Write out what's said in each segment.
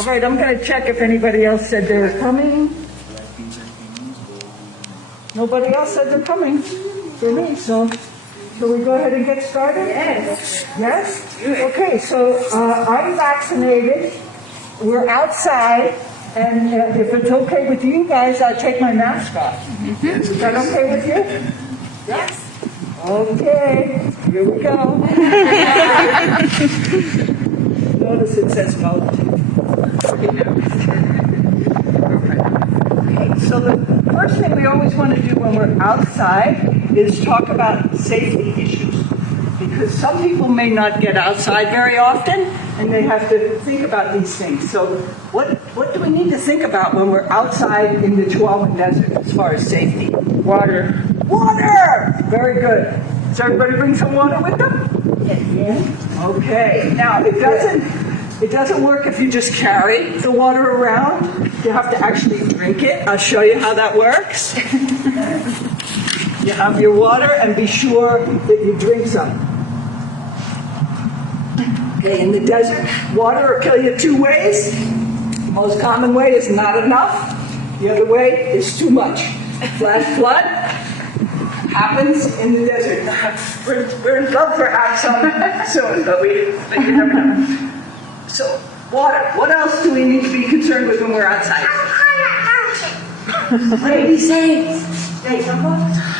All right, I'm going to check if anybody else said they were coming. Nobody else said they're coming for me, so shall we go ahead and get started? Yes. Yes? Okay, so I'm vaccinated. We're outside, and if it's okay with you guys, I'll take my mask off. Is that okay with you? Yes. Okay, here we go. Notice it says vote. Okay, so the first thing we always want to do when we're outside is talk about safety issues. Because some people may not get outside very often, and they have to think about these things. So what do we need to think about when we're outside in the Chihuahuan Desert as far as safety? Water. Water! Very good. Does everybody bring some water with them? Yes. Okay. Now, it doesn't work if you just carry the water around. You have to actually drink it. I'll show you how that works. You have your water, and be sure that you drink some. Okay, in the desert, water will kill you two ways. The most common way is not enough. The other way is too much. Flash flood happens in the desert. We're in love for have some soon, but you never know. So, water. What else do we need to be concerned with when we're outside? What are we saying?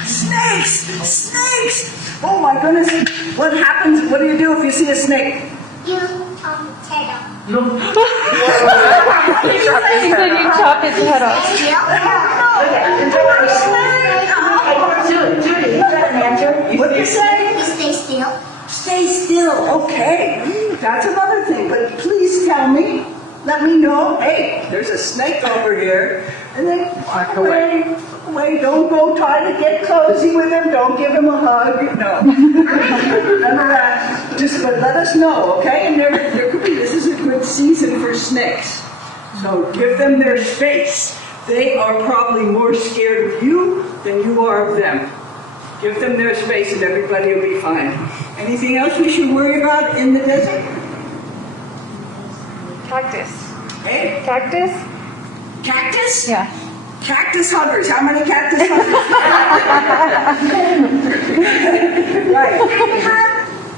Snakes! Snakes! Oh my goodness! What happens? What do you do if you see a snake? You tear them. No. He said you chop his head off. Judy, you got an answer? What do you say? Stay still. Stay still. Okay. That's another thing. But please tell me. Let me know. Hey, there's a snake over here. And then walk away. Don't go try to get cozy with him. Don't give him a hug. No. None of that. Just but let us know, okay? And there could be, this is a good season for snakes. So give them their space. They are probably more scared of you than you are of them. Give them their space and everybody will be fine. Anything else we should worry about in the desert? Cactus. Hey? Cactus? Cactus? Yeah. Cactus huggers. How many cactus huggers? Right.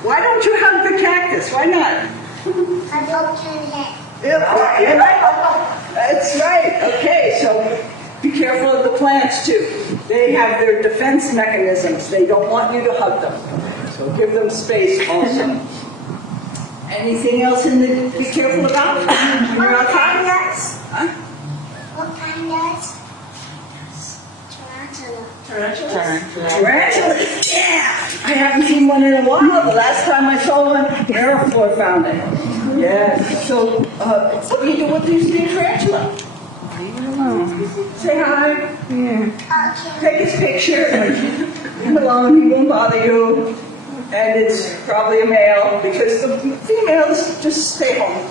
Why don't you hug the cactus? Why not? I don't turn head. That's right. Okay, so be careful of the plants too. They have their defense mechanisms. They don't want you to hug them. So give them space also. Anything else be careful about when you're outside? Huh? What kind does? Tarantula. Tarantulas, yeah! I haven't seen one in a while. The last time I saw one, Airport found it. Yes. So, what do you see a tarantula? Say hi. Okay. Take his picture. Leave him alone. He won't bother you. And it's probably a male because the females just stay home.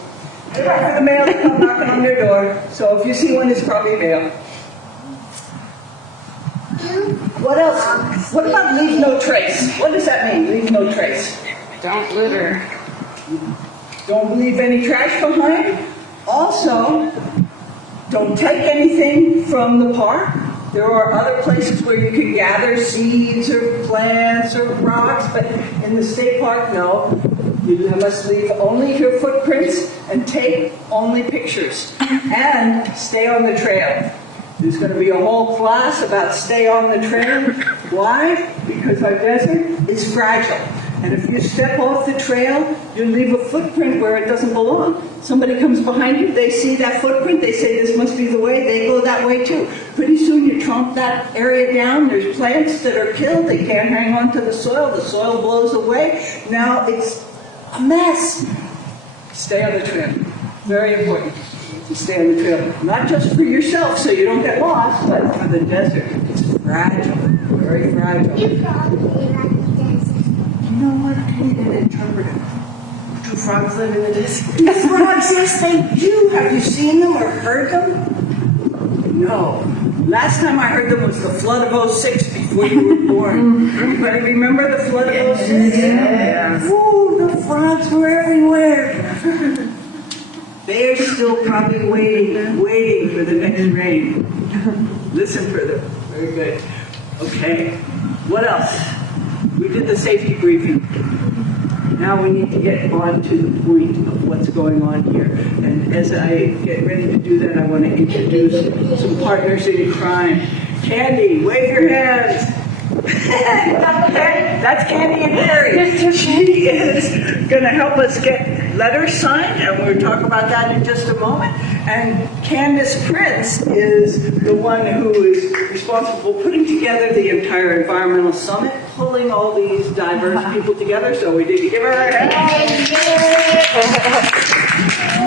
They wait for the male to come knocking on their door. So if you see one, it's probably a male. What else? What about leave no trace? What does that mean, leave no trace? Don't litter. Don't leave any trash behind. Also, don't take anything from the park. There are other places where you can gather seeds or plants or rocks, but in the state park, no. You must leave only your footprints and take only pictures. And stay on the trail. There's going to be a whole class about stay on the trail. Why? Because our desert is fragile. And if you step off the trail, you leave a footprint where it doesn't belong. Somebody comes behind you, they see that footprint, they say this must be the way, they go that way too. Pretty soon you tromp that area down, there's plants that are killed, they can't hang on to the soil blows away. Now it's a mess. Stay on the trail. Very important to stay on the trail. Not just for yourself so you don't get lost, but for the desert. It's fragile, very fragile. You probably like the desert. You know what? I need an interpreter. Do frogs live in the desert? Frogs, yes, they do. Have you seen them or heard them? No. Last time I heard them was the flood of '06 before you were born. Anybody remember the flood of '06? Yes. Ooh, the frogs were everywhere. They're still probably waiting for the next rain. Listen for them. Very good. Okay. What else? We did the safety briefing. Now we need to get on to the point of what's going on here. And as I get ready to do that, I want to introduce some partners in crime. Candy, wave your hands. Okay, that's Candy and Mary. She is going to help us get letters signed, and we'll talk about that in just a moment. And Candace Prince is the one who is responsible for putting together the entire environmental summit, pulling all these diverse people together, so we need to give her a hand.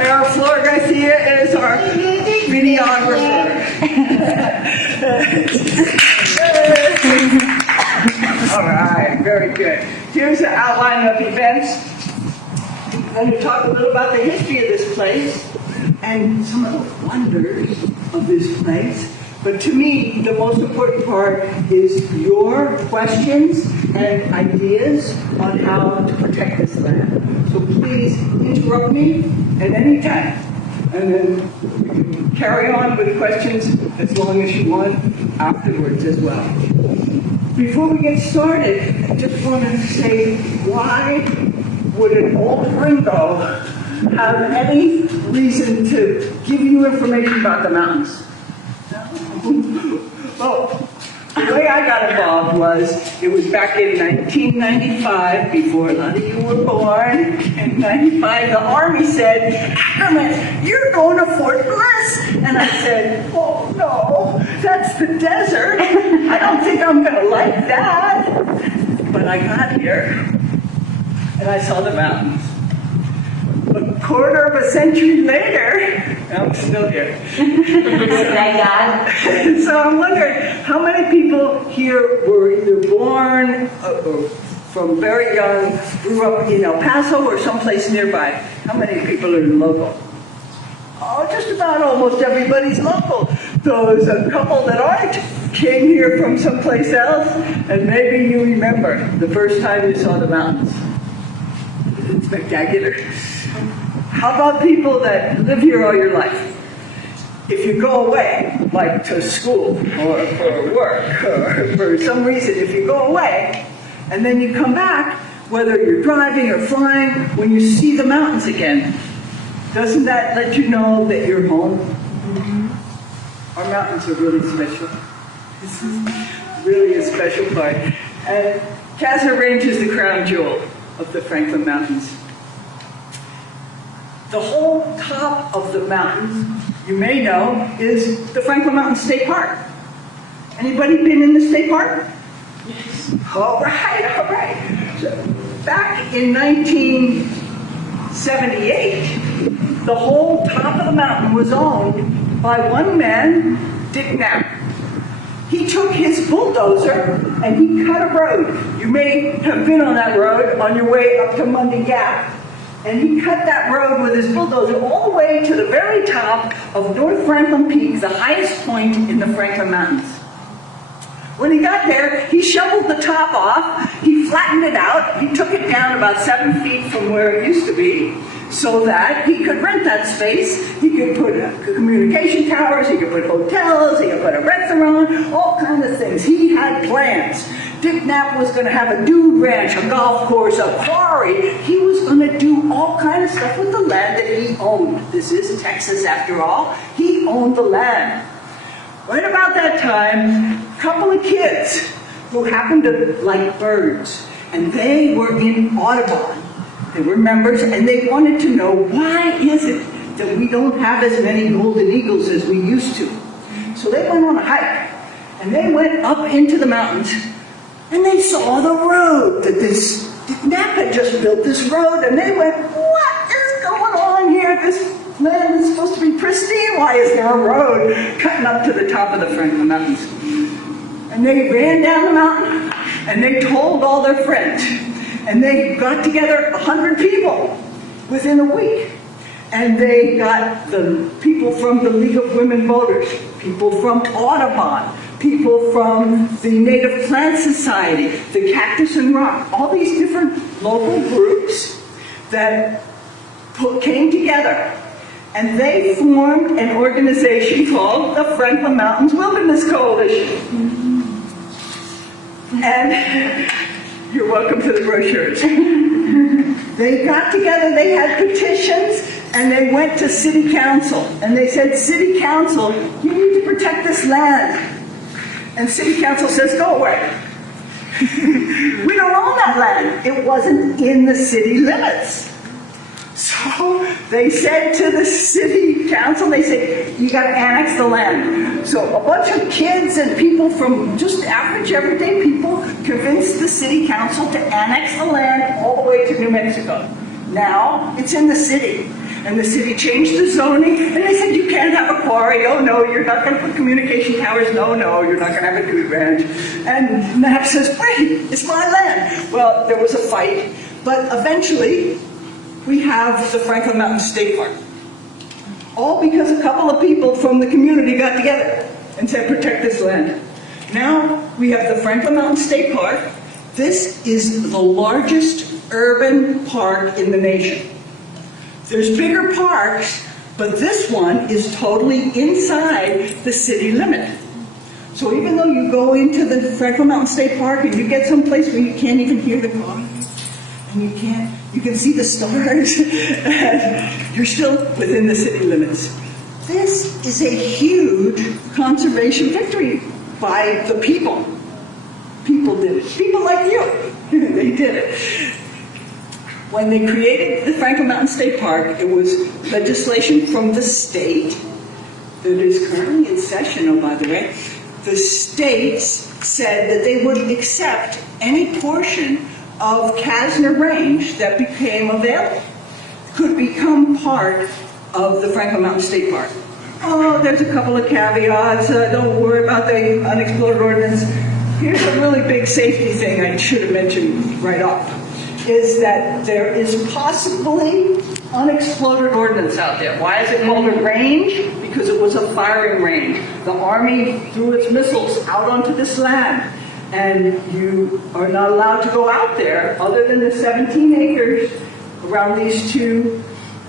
Mara Flor Garcia is our videographer. All right, very good. Here's the outline of events. I'm going to talk a little about the history of this place and some of the wonders of this place. But to me, the most important part is your questions and ideas on how to protect this land. So please interrupt me at any time. And then we can carry on with questions as long as you want afterwards as well. Before we get started, I just want to say, why would an old gringo have any reason to give you information about the mountains? Well, the way I got involved was, it was back in 1995, before a lot of you were born. In 95, the Army said, Ackerman, you're going to Fort Bliss. And I said, oh no, that's the desert. I don't think I'm going to like that. But I got here, and I saw the mountains. A quarter of a century later, I'm still here. Thank God. So I'm wondering, how many people here were either born or from very young, grew up in El Paso or someplace nearby? How many people are local? Oh, just about almost everybody's local. There's a couple that aren't, came here from someplace else, and maybe you remember the first time you saw the mountains. It's spectacular. How about people that live here all your life? If you go away, like to school or for work or for some reason, if you go away and then you come back, whether you're driving or flying, when you see the mountains again, doesn't that let you know that you're home? Mm-hmm. Our mountains are really special. This is really a special part. And Castner Range is the crown jewel of the Franklin Mountains. The whole top of the mountains, you may know, is the Franklin Mountain State Park. Anybody been in the state park? Yes. All right, all right. So back in 1978, the whole top of the mountain was owned by one man, Dick Knapp. He took his bulldozer and he cut a road. You may have been on that road on your way up to Mundy Gap. And he cut that road with his bulldozer all the way to the very top of North Franklin Peak, the highest point in the Franklin Mountains. When he got there, he shoveled the top off, he flattened it out, he took it down about 7 feet from where it used to be, so that he could rent that space. He could put communication towers, he could put hotels, he could put a restaurant, all kinds of things. He had plans. Dick Knapp was going to have a dude ranch, a golf course, a quarry. He was going to do all kinds of stuff with the land that he owned. This is Texas after all. He owned the land. Right about that time, a couple of kids who happened to like birds, and they were in Audubon. They were members, and they wanted to know, why is it that we don't have as many golden eagles as we used to? So they went on a hike, and they went up into the mountains, and they saw the road that this Knapp had just built this road, and they went, what is going on here? This land is supposed to be pristine. Why is there a road cutting up to the top of the Franklin Mountains? And they ran down the mountain, and they told all their friends. And they got together 100 people within a week. And they got the people from the League of Women Voters, people from Audubon, people from the Native Plant Society, the Cactus and Rock, all these different local groups that came together And they formed an organization called the Franklin Mountains Wilderness Coalition. And you're welcome to the brochures. They got together, they had petitions, and they went to city council. And they said, city council, you need to protect this land. And city council says, go away. We don't own that land. It wasn't in the city limits. So they said to the city council, they said, you got to annex the land. So a bunch of kids and people from just average everyday people convinced the city council to annex the land all the way to New Mexico. Now it's in the city. And the city changed the zoning, and they said, you can't have a quarry. Oh, no, you're not going to put communication towers. No, no, you're not going to have a dude ranch. And Knapp says, wait, it's my land. Well, there was a fight, but eventually we have the Franklin Mountains State Park. All because a couple of people from the community got together and said, protect this land. Now we have the Franklin Mountains State Park. This is the largest urban park in the nation. There's bigger parks, but this one is totally inside the city limit. So even though you go into the Franklin Mountain State Park and you get someplace where you can't even hear the car, and you can see the stars, and you're still within the city limits. This is a huge conservation victory by the people. People did it. People like you. They did it. When they created the Franklin Mountain State Park, it was legislation from the state that is currently in session, oh, by the way. The states said that they would accept any portion of Castner Range that became available, could become part of the Franklin Mountain State Park. Oh, there's a couple of caveats. Don't worry about the unexplored ordinance. Here's a really big safety thing I should have mentioned right off, is that there is possibly unexploded ordnance out there. Why is it called a range? Because it was a firing range. The Army threw its missiles out onto this land, and you are not allowed to go out there other than the 17 acres around these two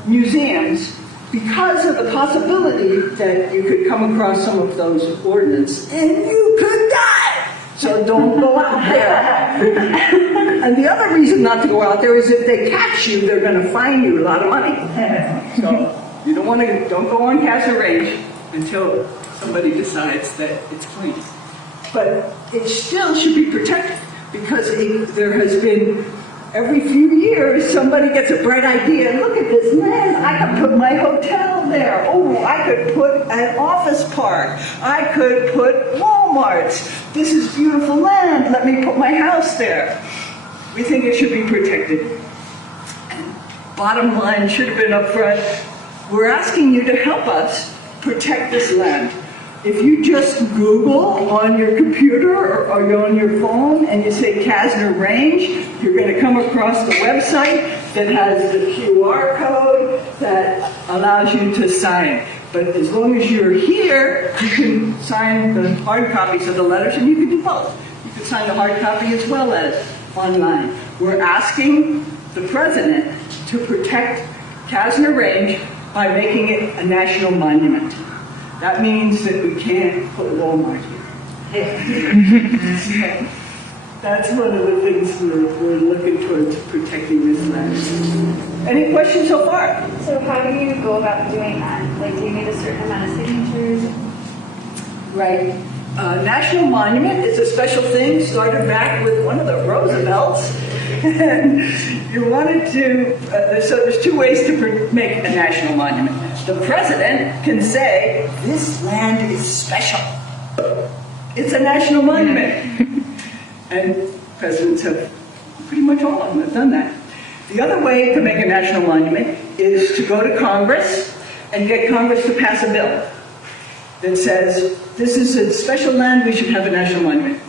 museums because of the possibility that you could come across some of those ordnance and you could die. So don't go out there. And the other reason not to go out there is if they catch you, they're going to fine you a lot of money. So you don't go on Castner Range until somebody decides that it's clean. But it still should be protected because there has been, every few years, somebody gets a bright idea. Look at this land. I could put my hotel there. Oh, I could put an office park. I could put Walmarts. This is beautiful land. Let me put my house there. We think it should be protected. And bottom line should have been up front. We're asking you to help us protect this land. If you just Google on your computer or on your phone and you say Castner Range, you're going to come across the website that has the QR code that allows you to sign. But as long as you're here, you can sign the hard copies of the letters, and you can do both. You can sign the hard copy as well as online. We're asking the president to protect Castner Range by making it a national monument. That means that we can't put Walmart here. That's one of the things we're looking towards, protecting this land. Any questions so far? So how do you go about doing that? Like, do you need a certain amount of signatures? Right. National Monument is a special thing, started back with one of the Roosevelts. And you wanted to, so there's two ways to make a national monument. The president can say, this land is special. It's a national monument. And presidents have, pretty much all of them have done that. The other way to make a national monument is to go to Congress and get Congress to pass a bill that says, this is a special land, we should have a national monument.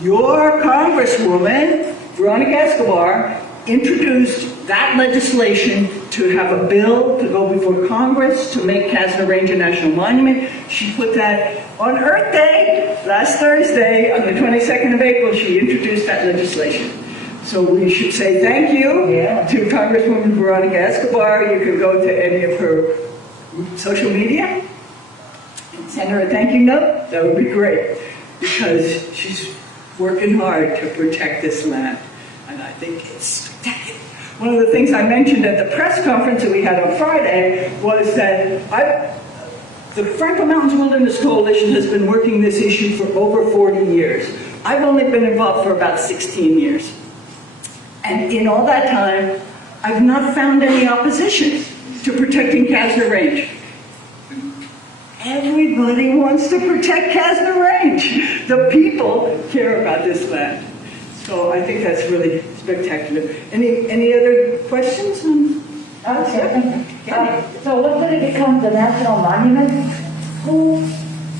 Your Congresswoman, Veronica Escobar, introduced that legislation to have a bill to go before Congress to make Castner Range a national monument. She put that on Earth Day, last Thursday, on the 22nd of April, she introduced that legislation. So we should say thank you to Congresswoman Veronica Escobar. You can go to any of her social media and send her a thank you note, that would be great, because she's working hard to protect this land, and I think it's spectacular. One of the things I mentioned at the press conference that we had on Friday was that the Franklin Mountains Wilderness Coalition has been working this issue for over 40 years. I've only been involved for about 16 years. And in all that time, I've not found any opposition to protecting Castner Range. Everybody wants to protect Castner Range. The people care about this land. So I think that's really spectacular. Any other questions? So once it becomes a national monument, who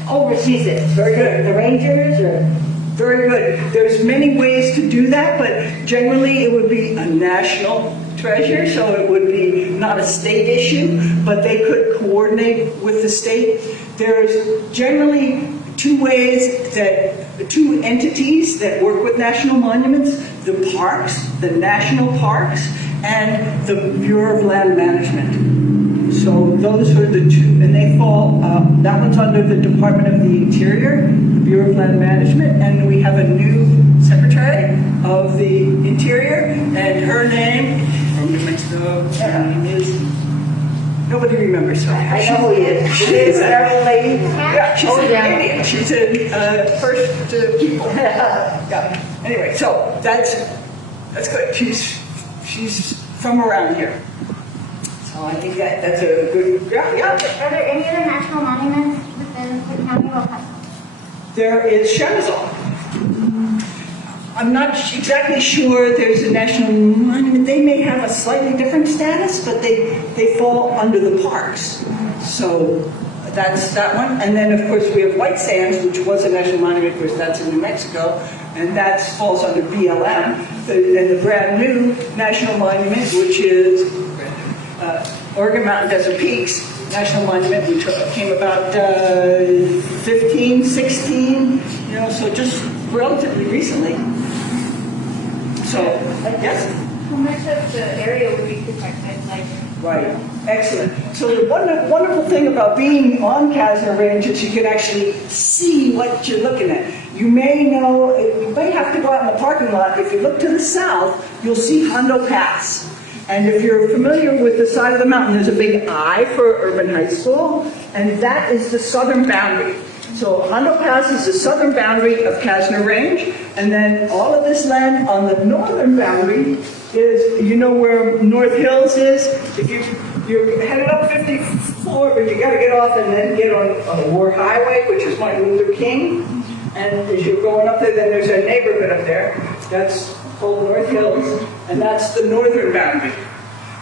oversees it? Very good. The rangers or? Very good. There's many ways to do that, but generally it would be a national treasure, so it would be not a state issue, but they could coordinate with the state. There's generally two entities that work with national monuments: the parks, the national parks, and the Bureau of Land Management. So those are the two, and they fall, that one's under the Department of the Interior, Bureau of Land Management, and we have a new Secretary of the Interior, and her name, from New Mexico, her name is, nobody remembers her. I know who he is. She is an lady. Yeah, she's an Indian. She's a first people. Yeah. Anyway, so that's good. She's from around here. So I think that's a good, yeah. Are there any other national monuments within the county of El Paso? There is Shenandoah. I'm not exactly sure there's a national monument. They may have a slightly different status, but they fall under the parks. So that's that one. And then, of course, we have White Sands, which was a national monument. Of course, that's in New Mexico, and that falls under BLM. And the brand new national monument, which is Oregon Mountain Desert Peaks National Monument, which came about 15, 16, so just relatively recently. So, yes? How much of the area would be protected? Right, excellent. So the wonderful thing about being on Castner Range is you can actually see what you're looking at. You may have to go out in the parking lot. If you look to the south, you'll see Hondo Pass. And if you're familiar with the side of the mountain, there's a big I for Urban High School, and that is the southern boundary. So Hondo Pass is the southern boundary of Castner Range, and then all of this land on the northern boundary is, where North Hills is? If you're headed up 54, but you got to get off and then get on War Highway, which is Martin Luther King, and as you're going up there, then there's a neighborhood up there. That's called North Hills, and that's the northern boundary.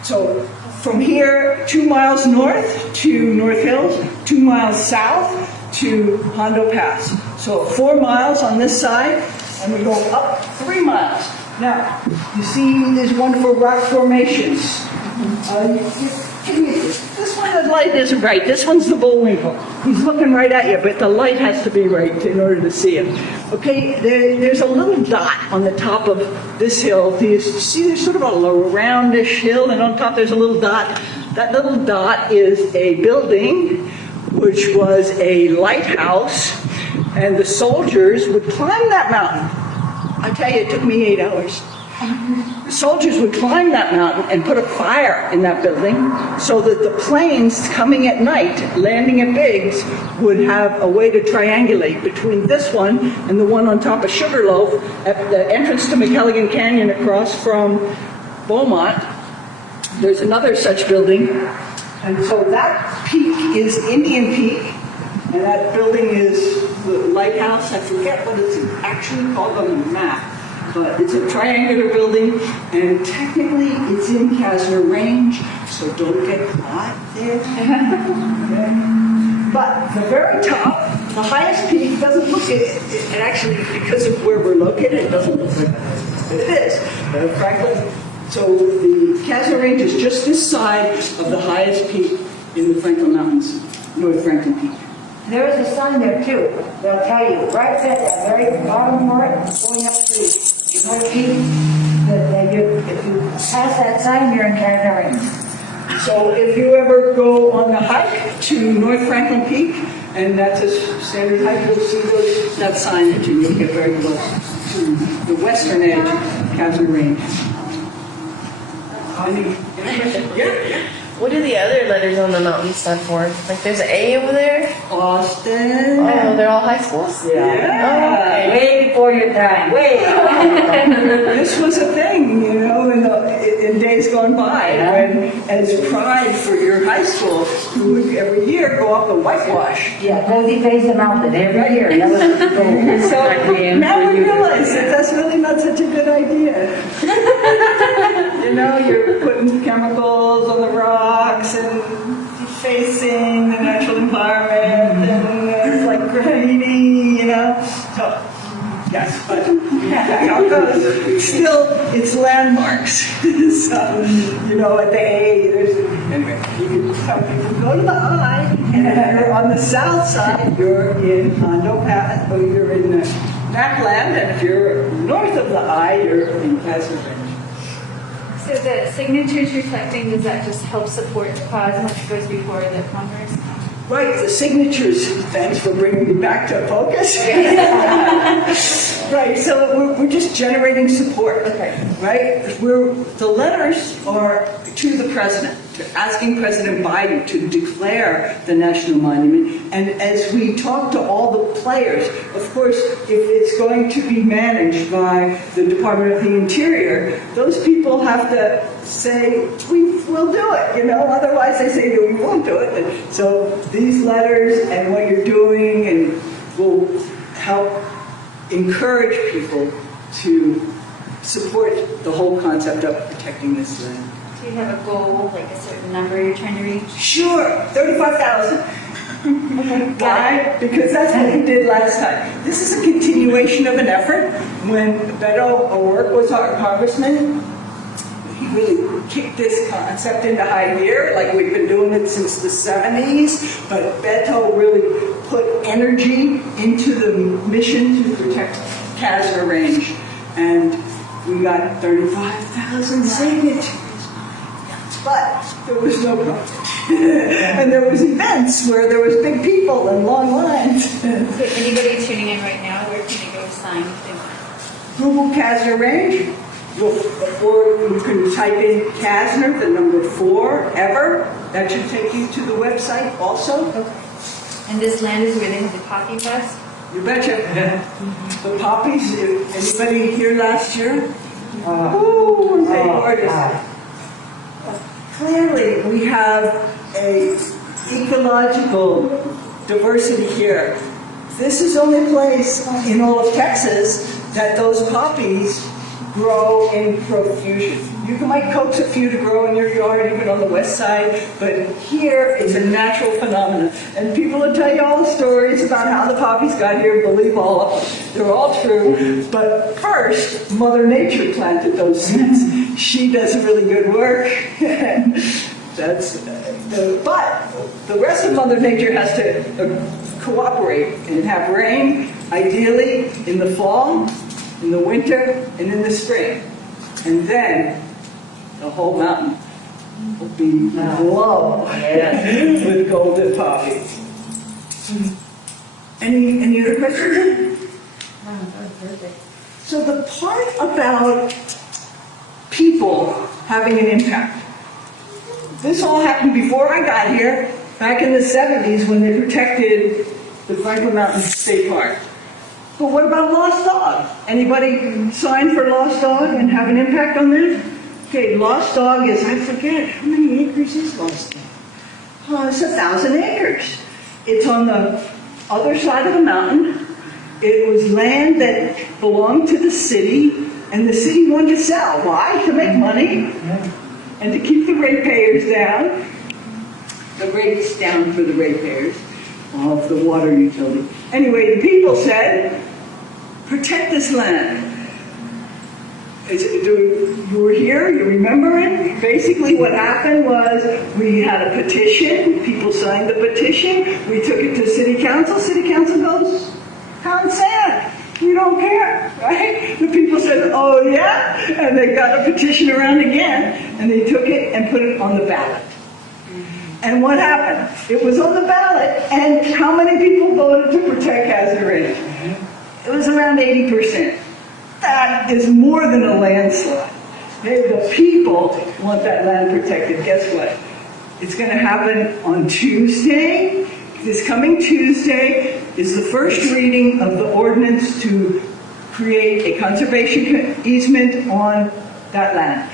So from here, 2 miles north to North Hills, 2 miles south to Hondo Pass. So 4 miles on this side, and we go up 3 miles. Now, you see these wonderful rock formations. This one, the light isn't right. This one's the Bullwinkle. He's looking right at you, but the light has to be right in order to see him. Okay, there's a little dot on the top of this hill. You see there's sort of a roundish hill, and on top there's a little dot. That little dot is a building, which was a lighthouse, and the soldiers would climb that mountain. I tell you, it took me 8 hours. The soldiers would climb that mountain and put a fire in that building so that the planes coming at night, landing at Biggs, would have a way to triangulate between this one and the one on top of Sugarloaf at the entrance to McElligan Canyon across from Beaumont. There's another such building. And so that peak is Indian Peak, and that building is the lighthouse. I forget what it's actually called on the map. But it's a triangular building, and technically it's in Castner Range, so don't get caught there. Okay. But the very top, the highest peak, doesn't look it actually, because of where we're located, it doesn't look like that. But it is. Franklin. So the Castner Range is just this side of the highest peak in the Franklin Mountains, North Franklin Peak. There is a sign there too. They'll tell you right at that very bottom part, going up to North Peak, that if you pass that sign, you're in Castner Range. So if you ever go on the hike to North Franklin Peak, and that's a standard hike, you'll see that signage, and you'll get very close to the western edge of Castner Range. Any questions? Yeah. What do the other letters on the mountain stand for? Like there's an A over there? Austin. Oh, they're all high schools? Yeah. Way before your time, way. This was a thing, you know, in days gone by, when, as pride for your high school, you would every year go up the whitewash. Yeah, Cozy Face the Mountain every year. That was the goal. So now we realize that that's really not such a good idea. You know, you're putting chemicals on the rocks and defacing the natural environment, and it's like graffiti, you know. So, yes, but that's how it goes. Still, it's landmarks. So, you know, at the A, there's, anyway, you can tell people, go to the I, and if you're on the south side, you're in Hondo Pass, or you're in Knapp, and if you're north of the I, you're in Castner Range. So the signatures you're collecting, does that just help support the cause once it goes before the Congress? Right, the signatures, thanks for bringing me back to focus. Right, so we're just generating support, right? The letters are to the president, asking President Biden to declare the national monument. And as we talk to all the players, of course, if it's going to be managed by the Department of the Interior, those people have to say, we'll do it, you know, otherwise they say that we won't do it. And so these letters and what you're doing and will help encourage people to support the whole concept of protecting this land. Do you have a goal, like a certain number you're trying to reach? Sure, 35,000. Why? Because that's what we did last time. This is a continuation of an effort. When Beto O'Rourke was our congressman, he really kicked this concept into high gear, like we've been doing it since the 70s, but Beto really put energy into the mission to protect Castner Range, and we got 35,000 signatures. But there was no project. And there was events where there was big people and long lines. So anybody tuning in right now, where can they go to sign? Google Castner Range, or you can type in Castner, the number 4, ever. That should take you to the website also. Okay. And this land is where they have the Poppy Fest? You betcha. The poppies, anybody here last year? Ooh, they gorgeous. Clearly, we have a ecological diversity here. This is the only place in all of Texas that those poppies grow in profusion. You might coax a few to grow in your yard, even on the west side, but here it's a natural phenomenon. And people will tell you all the stories about how the poppies got here, believe all of them. They're all true, but first, Mother Nature planted those seeds. She does really good work. But the rest of Mother Nature has to cooperate and have rain, ideally in the fall, in the winter, and in the spring. And then the whole mountain will be aglow with golden poppy. Any other questions? No, that was perfect. So the part about people having an impact. This all happened before I got here, back in the 70s when they protected the Franklin Mountain State Park. But what about Lost Dog? Anybody sign for Lost Dog and have an impact on this? Okay, Lost Dog is, I forget, how many acres is Lost Dog? Oh, it's 1,000 acres. It's on the other side of the mountain. It was land that belonged to the city, and the city wanted to sell. Why? To make money and to keep the ratepayers down. The rates down for the ratepayers of the water utility. Anyway, the people said, protect this land. You were here, you remember it? Basically what happened was we had a petition, people signed the petition, we took it to city council goes, pound sand, we don't care, right? The people said, oh yeah? And they got a petition around again, and they took it and put it on the ballot. And what happened? It was on the ballot, and how many people voted to protect Castner Range? It was around 80%. That is more than a landslide. The people want that land protected. Guess what? It's going to happen on Tuesday. This coming Tuesday is the first reading of the ordinance to create a conservation easement on that land.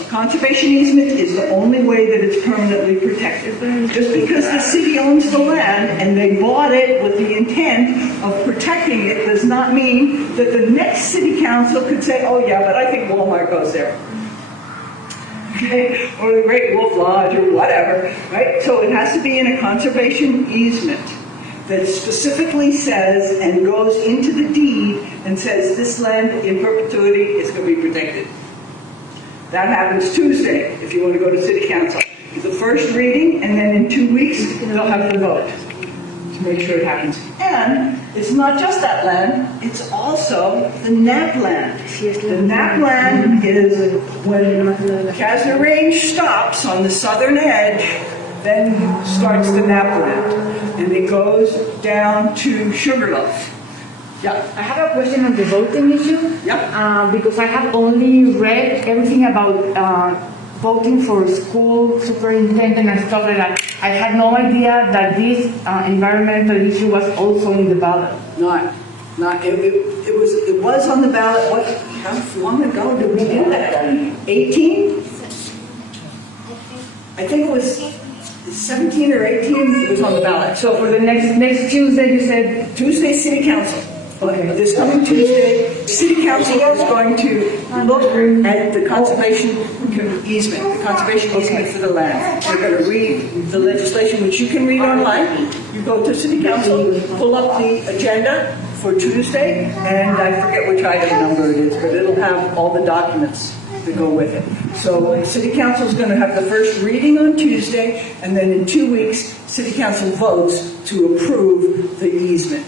A conservation easement is the only way that it's permanently protected. Just because the city owns the land and they bought it with the intent of protecting it does not mean that the next city council could say, oh yeah, but I think Walmart goes there. Okay? Or the Great Wolf Lodge or whatever, right? So it has to be in a conservation easement that specifically says and goes into the deed and says this land in perpetuity is going to be protected. That happens Tuesday, if you want to go to City Council. It's the first reading, and then in 2 weeks, they'll have to vote to make sure it happens. And it's not just that land, it's also the Knapp land. The Knapp land is when Castner Range stops on the southern edge, then starts the Knapp land. And it goes down to Sugarloaf. Yeah. I have a question on the voting issue. Yeah. Because I have only read everything about voting for school superintendent and stuff like that. I had no idea that this environmental issue was also in the ballot. It was on the ballot. What? How long ago did we do that? 18? I think it was 17 or 18. It was on the ballot. So for the next Tuesday, you said Tuesday City Council. Okay, this coming Tuesday, City Council is going to look at the conservation easement, the conservation easement for the land. They're going to read the legislation, which you can read online. You go to City Council, pull up the agenda for Tuesday, and I forget which item number it is, but it'll have all the documents that go with it. So City Council is going to have the first reading on Tuesday, and then in 2 weeks, City Council votes to approve the easement,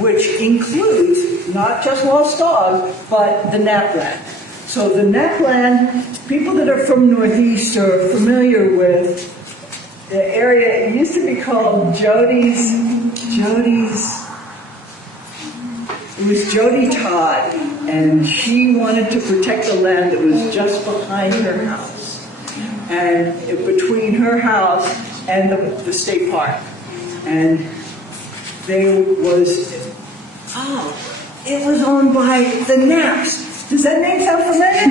which includes not just Lost Dog, but the Knapp land. So the Knapp land, people that are from Northeast are familiar with the area. It used to be called Jody's, it was Jody Todd, and she wanted to protect the land that was just behind her house, and between her house and the state park. And it was owned by the Knapps. Does that name sound familiar?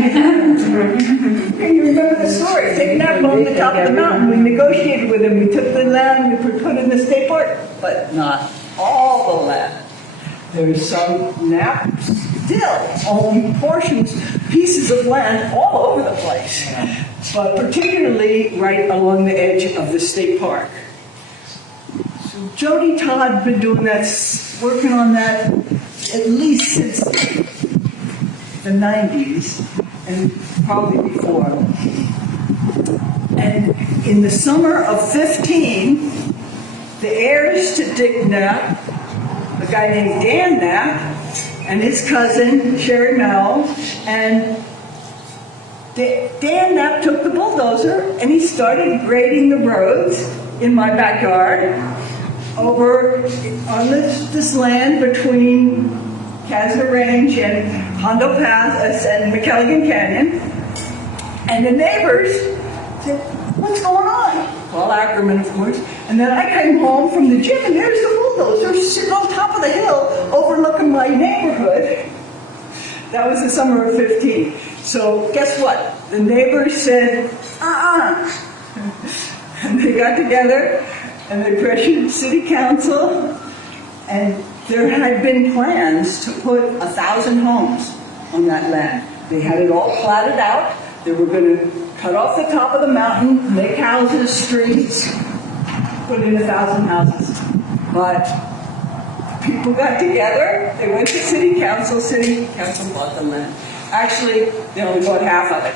Okay, you remember the story. They Knapp owned the top of the mountain. We negotiated with them. We took the land, we put it in the state park, but not all the land. There's some Knapps still own portions, pieces of land all over the place, but particularly right along the edge of the state park. Jody Todd been doing that, working on that at least since the 90s, and probably before. And in the summer of 15, the heirs to Dick Knapp, a guy named Dan Knapp, and his cousin, Sherry Mel, and Dan Knapp took the bulldozer and he started grading the roads in my backyard over on this land between Castner Range and Hondo Pass and McKelligan Canyon. And the neighbors said, what's going on? Well, Ackerman, of course. And then I came home from the gym and there's the bulldozer sitting on top of the hill overlooking my neighborhood. That was the summer of 15. So guess what? The neighbors said, And they got together and they pressured City Council, and there had been plans to put 1,000 homes on that land. They had it all platted out. They were going to cut off the top of the mountain, make houses, streets, put in 1,000 houses. But people got together, they went to City Council bought the land. Actually, they only bought half of it.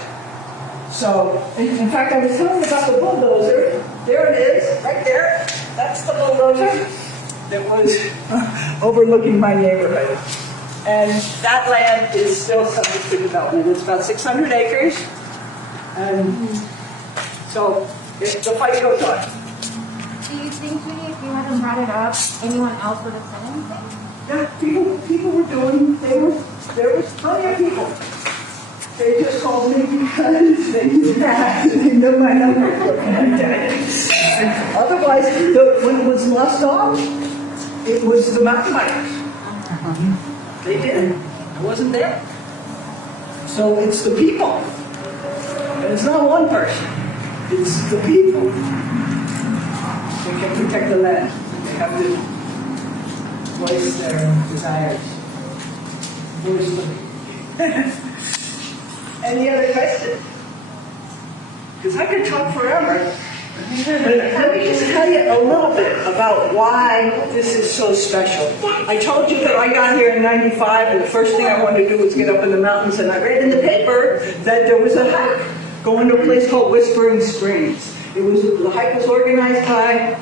So, in fact, I was telling about the bulldozer. There it is, right there. That's the bulldozer that was overlooking my neighborhood. And that land is still subject to development. It's about 600 acres. And so if the fight goes on. Do you think, Judy, if you hadn't brought it up, anyone else would have said anything? Yeah, people were doing, there was plenty of people. They just called me because they didn't have, they know my number. And otherwise, when it was lost off, it was the mountain bikers. They did it. I wasn't there. So it's the people. And it's not one person. It's the people. They can protect the land. They have to voice their desires. Any other questions? Because I could talk forever. But let me just tell you a little bit about why this is so special. I told you that I got here in '95, and the first thing I wanted to do was get up in the mountains, and I read in the paper that there was a hike going to a place called Whispering Springs. The hike was organized by,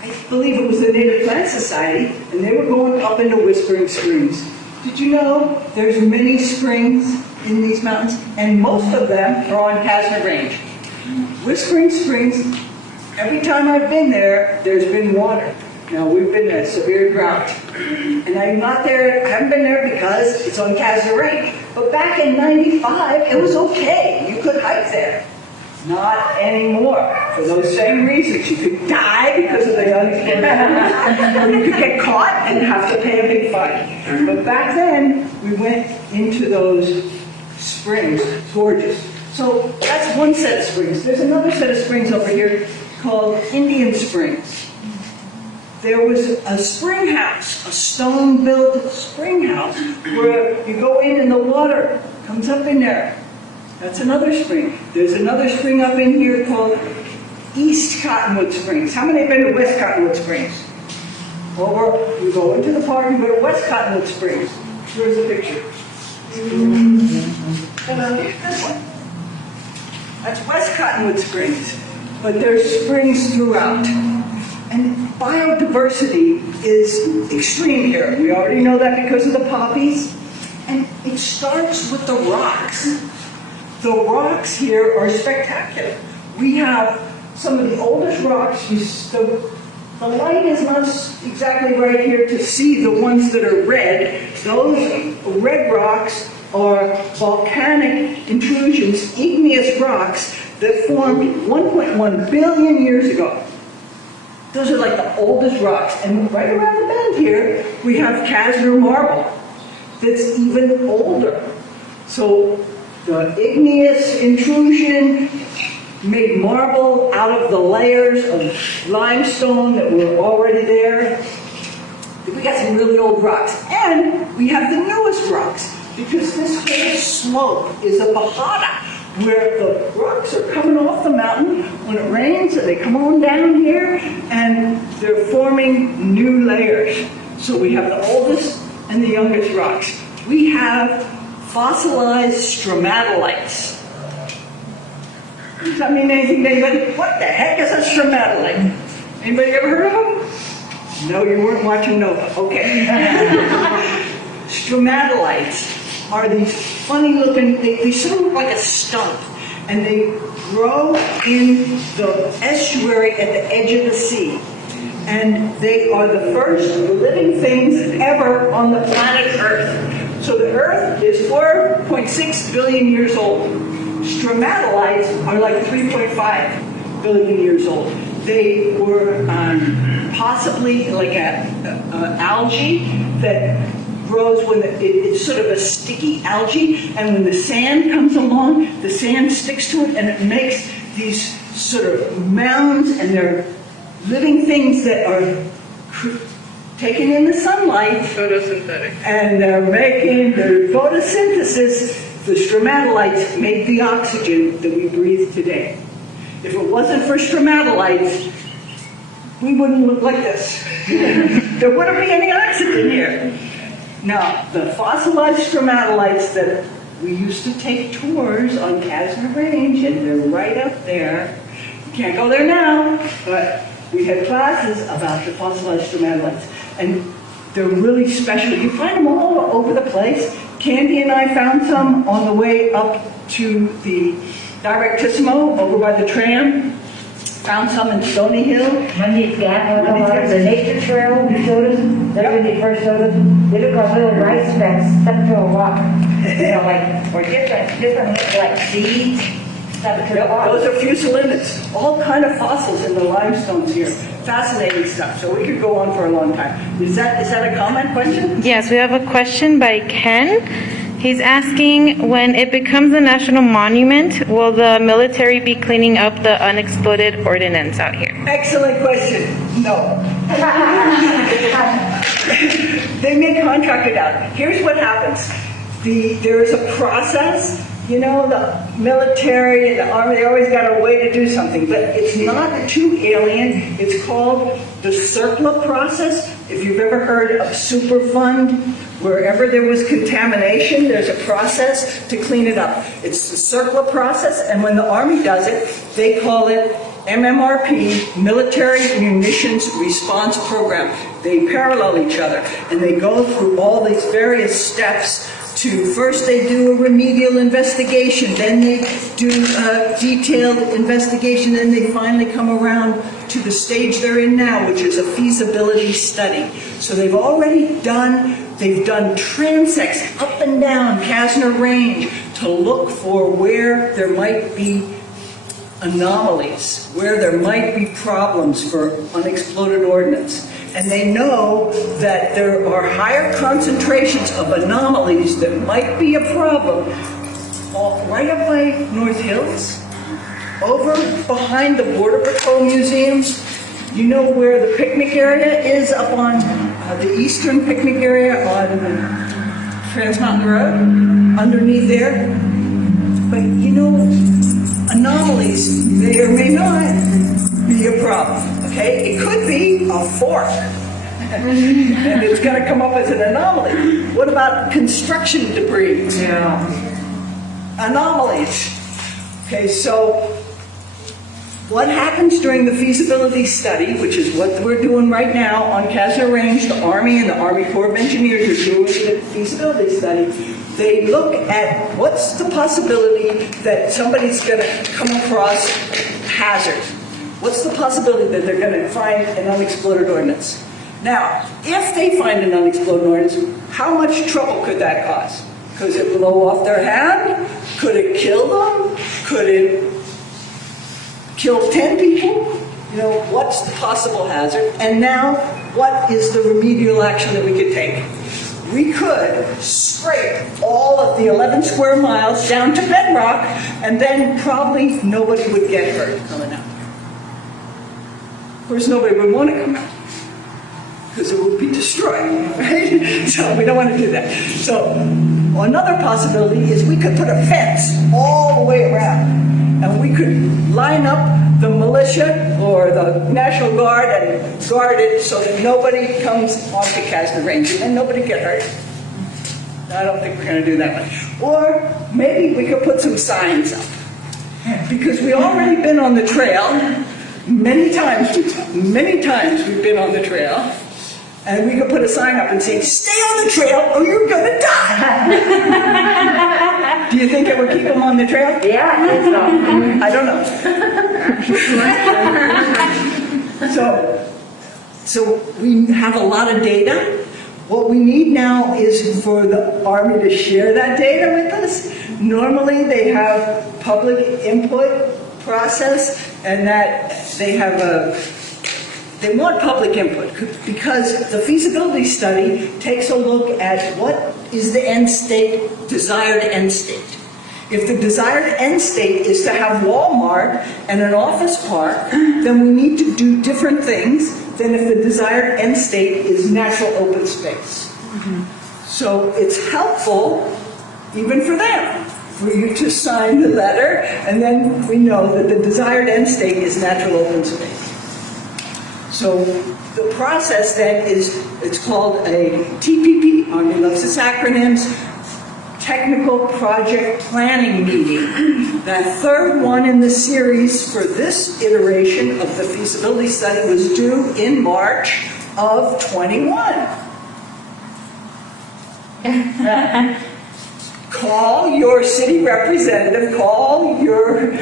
I believe it was the Native Plant Society, and they were going up into Whispering Springs. Did you know there's many springs in these mountains, and most of them are on Castner Range? Whispering Springs, every time I've been there, there's been water. Now, we've been in a severe drought. And I haven't been there because it's on Castner Range. But back in '95, it was okay. You could hike there. Not anymore. For those same reasons. You could die because of the unexplored, or you could get caught and have to pay a big fine. But back then, we went into those springs. Gorgeous. So that's one set of springs. There's another set of springs over here called Indian Springs. There was a spring house, a stone-built spring house, where you go in and the water comes up in there. That's another spring. There's another spring up in here called East Cottonwood Springs. How many have been to West Cottonwood Springs? Over, you go into the park, you go to West Cottonwood Springs. Here's a picture. And here's this one. That's West Cottonwood Springs. But there's springs throughout. And biodiversity is extreme here. We already know that because of the poppies. And it starts with the rocks. The rocks here are spectacular. We have some of the oldest rocks. The light is not exactly right here to see the ones that are red. Those red rocks are volcanic intrusions, igneous rocks that formed 1.1 billion years ago. Those are like the oldest rocks. And right around the bend here, we have Castner marble that's even older. So the igneous intrusion made marble out of the layers of limestone that were already there. We got some really old rocks. And we have the newest rocks, because this whole slope is a bahada, where the rocks are coming off the mountain when it rains, and they come on down here, and they're forming new layers. So we have the oldest and the youngest rocks. We have fossilized stromatolites. Does that mean anything to anybody? What the heck is a stromatolite? Anybody ever heard of them? No, you weren't watching Nova. Okay. Stromatolites are these funny looking, they sort of look like a stump, and they grow in the estuary at the edge of the sea. And they are the first living things ever on the planet Earth. So the Earth is 4.6 billion years old. Stromatolites are like 3.5 billion years old. They were possibly like an algae that grows when it's sort of a sticky algae, and when the sand comes along, the sand sticks to it, and it makes these sort of mounds, and they're living things that are taken in the sunlight. Photosynthetic. And they're making their photosynthesis. The stromatolites make the oxygen that we breathe today. If it wasn't for stromatolites, we wouldn't look like this. There wouldn't be any oxygen here. Now, the fossilized stromatolites that we used to take tours on Castner Range, and they're right up there. You can't go there now, but we had classes about the fossilized stromatolites. And they're really special. You find them all over the place. Candy and I found some on the way up to the Directissimo over by the tram. Found some in Stony Hill. Money's Gap, the nature trail you showed us, that's when you first showed us, they look like little rice specks stuck to a rock. You know, like, or different like seeds stuck to a rock. Those are fusilids, all kind of fossils in the limestones here. Fascinating stuff, so we could go on for a long time. Is that a comment, question? Yes, we have a question by Ken. He's asking, when it becomes a national monument, will the military be cleaning up the unexploded ordnance out here? Excellent question. No. They may contract it out. Here's what happens. There is a process. You know, the military and the army, they always got a way to do something, but it's not too alien. It's called the CERCLA process. If you've ever heard of Superfund, wherever there was contamination, there's a process to clean it up. It's the CERCLA process, and when the Army does it, they call it MMRP, Military Munitions Response Program. They parallel each other, and they go through all these various steps to, first they do a remedial investigation, then they do a detailed investigation, then they finally come around to the stage they're in now, which is a feasibility study. So they've done transects up and down Castner Range to look for where there might be anomalies, where there might be problems for unexploded ordnance. And they know that there are higher concentrations of anomalies that might be a problem right up by North Hills, over behind the Border Patrol museums. You know where the picnic area is up on the eastern picnic area on Trans Mountain Road, underneath there. But you know, anomalies may or may not be a problem. Okay, it could be a fork, and it's going to come up as an anomaly. What about construction debris? Yeah. Anomalies. Okay, so what happens during the feasibility study, which is what we're doing right now on Castner Range, the Army and the Army Corps of Engineers are doing the feasibility study. They look at what's the possibility that somebody's going to come across hazard. What's the possibility that they're going to find an unexploded ordnance? Now, if they find an unexploded ordnance, how much trouble could that cause? Could it blow off their hand? Could it kill them? Could it kill 10 people? You know, what's the possible hazard? And now, what is the remedial action that we could take? We could scrape all of the 11 square miles down to bedrock, and then probably nobody would get hurt coming out. Of course, nobody would want to come out, because it would be destroyed, right? So we don't want to do that. So another possibility is we could put a fence all the way around, and we could line up the militia or the National Guard and guard it so that nobody comes onto Castner Range and then nobody get hurt. I don't think we're going to do that much. Or maybe we could put some signs up, because we've already been on the trail many times we've been on the trail, and we could put a sign up and say, "Stay on the trail or you're gonna die." Do you think it would keep them on the trail? Yeah, I think so. I don't know. So we have a lot of data. What we need now is for the Army to share that data with us. Normally they have public input process, and that they want public input, because the feasibility study takes a look at what is the end state, desired end state. If the desired end state is to have Walmart and an office park, then we need to do different things than if the desired end state is natural open space. So it's helpful, even for them, for you to sign the letter, and then we know that the desired end state is natural open space. So the process then is, it's called a TPP, Army loves its acronyms, Technical Project Planning Meeting. The third one in the series for this iteration of the feasibility study was due in March of 21. call your city representative, call your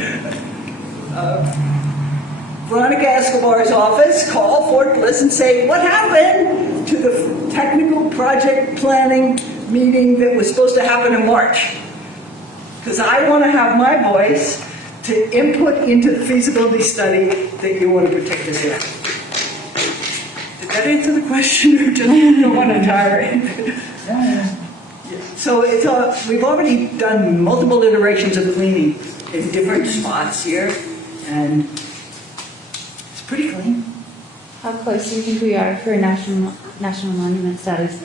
Veronica Escobar's office, call Fort Bliss and say, what happened to the technical project planning meeting that was supposed to happen in March? Because I want to have my voice to input into the feasibility study that you want to protect this area. Did that answer the question, or just you don't want to gyrate? So we've already done multiple iterations of cleaning in different spots here, and it's pretty clean. How close do you think we are for national monument status?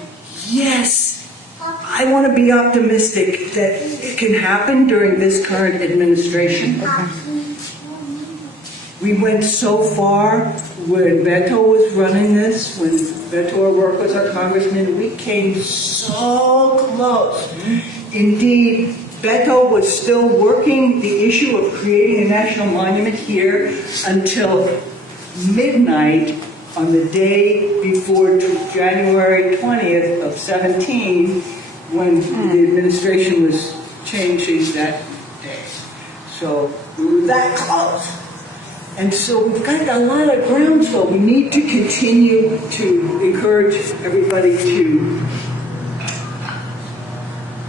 Yes, I want to be optimistic that it can happen during this current administration. We went so far when Beto was running this, when Beto O'Rourke was our congressman, we came so close. Indeed, Beto was still working the issue of creating a national monument here until midnight on the day before January 20th of 17, when the administration was changing that day. So we were that close. And so we've got a lot of groundswell. We need to continue to encourage everybody to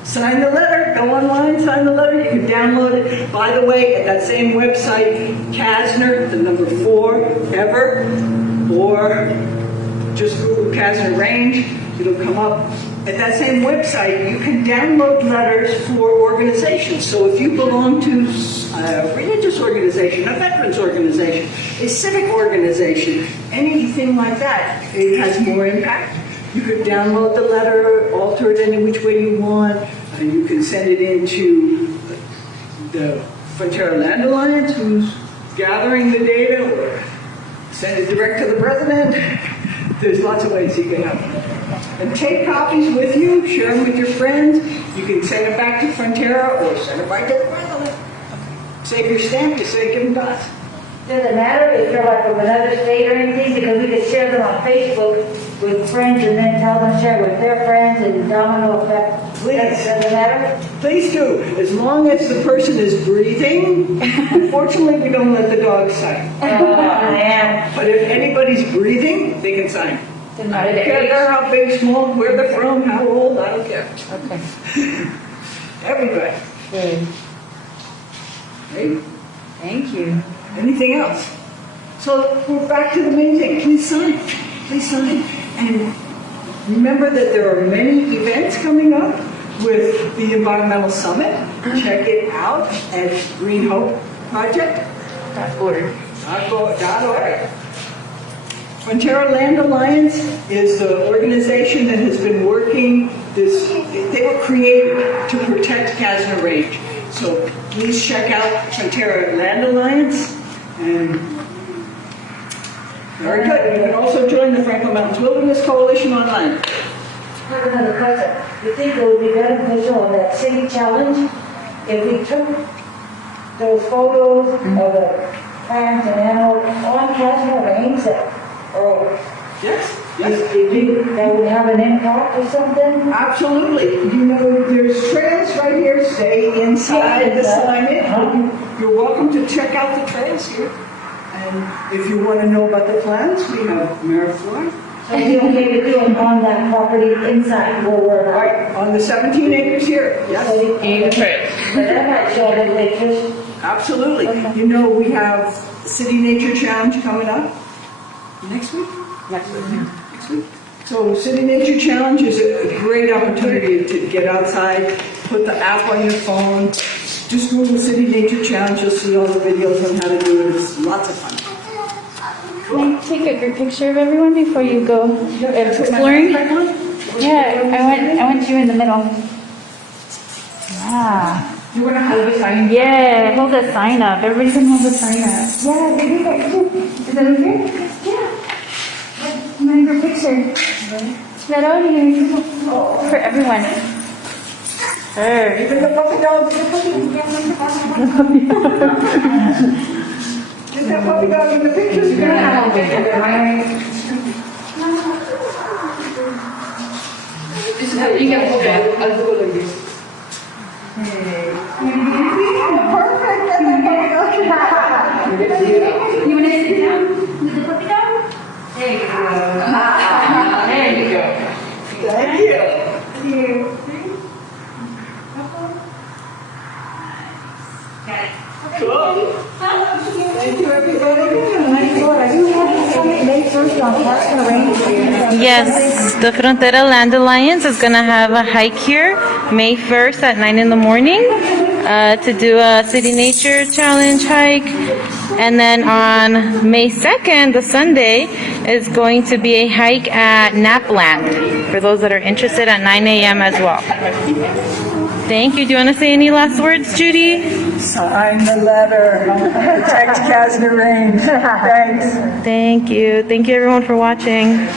sign the letter. Go online, sign the letter. You can download it. By the way, at that same website, Castner, the number 4, ever, or just Google Castner Range. It'll come up. At that same website, you can download letters for organizations. So if you belong to a religious organization, a veterans organization, a civic organization, anything like that, it has more impact. You could download the letter, alter it any which way you want, and you can send it into the Frontier Land Alliance, who's gathering the data, or send it direct to the president. There's lots of ways you can help. And take copies with you, share them with your friends. You can send it back to Frontera or send it right to the president. Save your stamp, you say, give them to us. Does it matter if you're like from another state or anything? Because we could share them on Facebook with friends and then tell them to share with their friends and domino effect. Please. Does it matter? Please do, as long as the person is breathing. Unfortunately, we don't let the dogs sign. Yeah. But if anybody's breathing, they can sign. I don't care how big, small, where they're from, how old, I don't care. Okay. Everybody. Good. Right? Thank you. Anything else? So we're back to the main thing. Please sign. Please sign. And remember that there are many events coming up with the Environmental Summit. Check it out at Green Hope Project.org. Frontier Land Alliance is the organization that has been working this. They were created to protect Castner Range. So please check out Frontier Land Alliance. And very good. You can also join the Franklin Mountains Wilderness Coalition online. I have another question. You think it would be beneficial on that city challenge if we took those photos of the plants and animals on Castner Range? Yes. Do you think that would have an impact or something? Absolutely. You know, there's trails right here. Stay inside the signage. You're welcome to check out the trails here. And if you want to know about the plants, we have Mariflora. So it's okay to do them on that property inside where we're at? Right, on the 17 acres here. Yes. But that might show them pictures. Absolutely. You know, we have City Nature Challenge coming up next week. Next week. So City Nature Challenge is a great opportunity to get outside, put the app on your phone, just Google City Nature Challenge, you'll see all the videos on how to do it. It's lots of fun. Can I take a group picture of everyone before you go exploring? Yeah, I want you in the middle. Ah. You want to hold the sign? Yeah, hold the sign up. Everybody can hold the sign up. Yeah, they do that too. Is that okay? Yeah. I'm gonna get a picture. Is that all here? For everyone. Sure. Even the puppy dog. Get that puppy dog in the pictures. You're gonna have a picture, right? You can hold that. I'll do it like this. You want to sit down with the puppy dog? There you go. There you go. Thank you. Here. Cool. Thank you, everybody. Are you having something May 1st on Castner Range? Yes, the Frontera Land Alliance is going to have a hike here May 1st at 9 in the morning to do a City Nature Challenge hike. And then on May 2nd, the Sunday, is going to be a hike at Knapp Land for those that are interested at 9 a.m. as well. Thank you. Do you want to say any last words, Judy? Sign the letter. Protect Castner Range. Thanks. Thank you. Thank you, everyone, for watching.